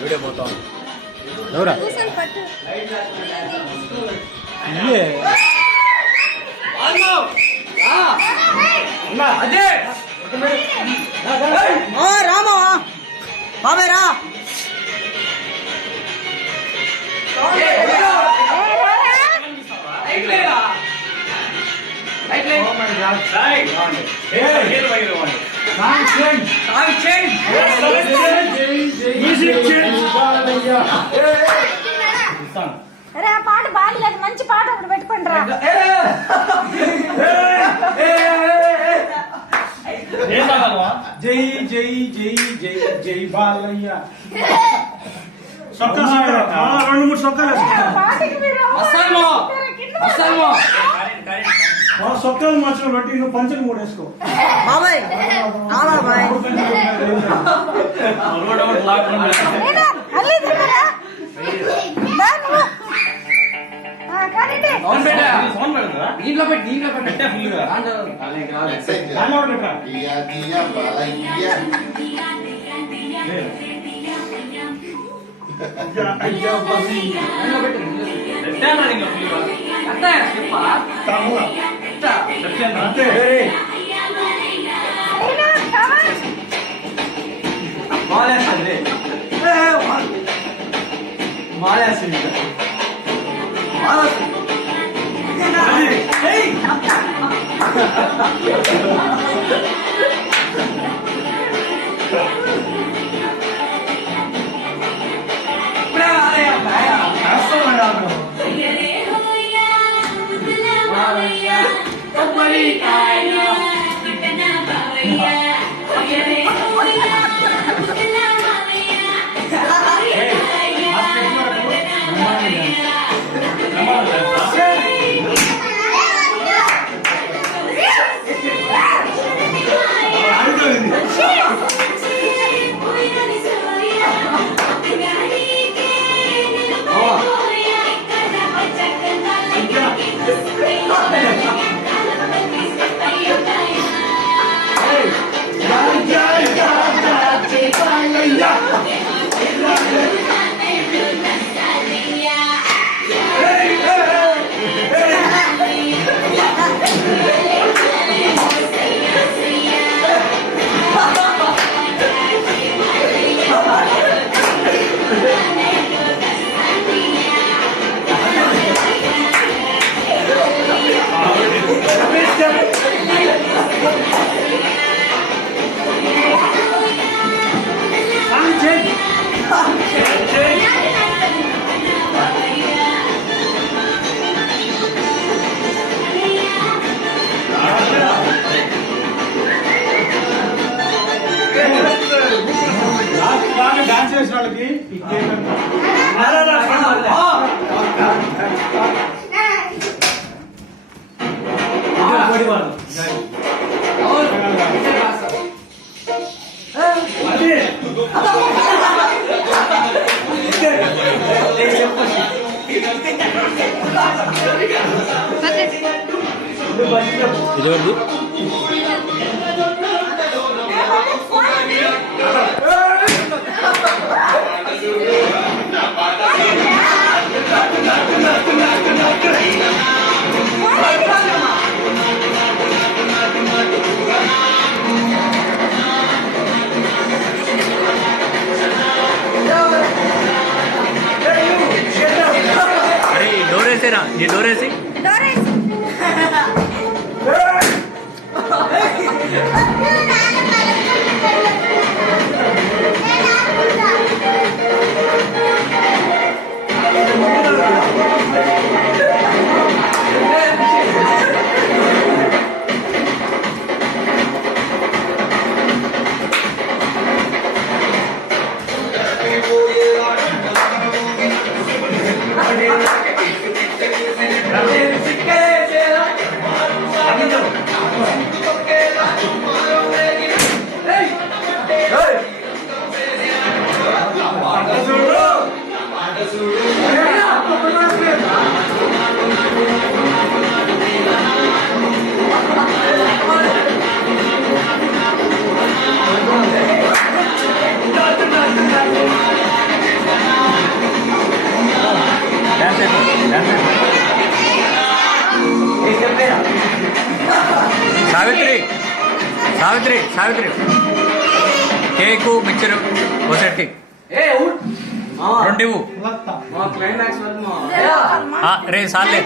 Video పోతాం ఎవరా రామా బాబాయ్ రా అరే ఆ పాట బాగలేదు, మంచి పాట ఒకటి పెట్టుకోండి రా. జై జై జై జై జై బాలయ్య. రెండు మూడు సొక్కాలు సొక్కాలు మార్చిన బట్టి నువ్వు పంచలు కూడా వేసుకో బాబాయ్ బాబాయ్ దీంట్లో పెట్టి మాలేసింది డాన్స్ చేసిన వాళ్ళకి ఇది అరే డోరేసేరా నీ డోరేసి Gracias. Savitri Savitri Savitri cake mixture ఒకటి రెండు ఇవ్వు. లత్త రే సార్లే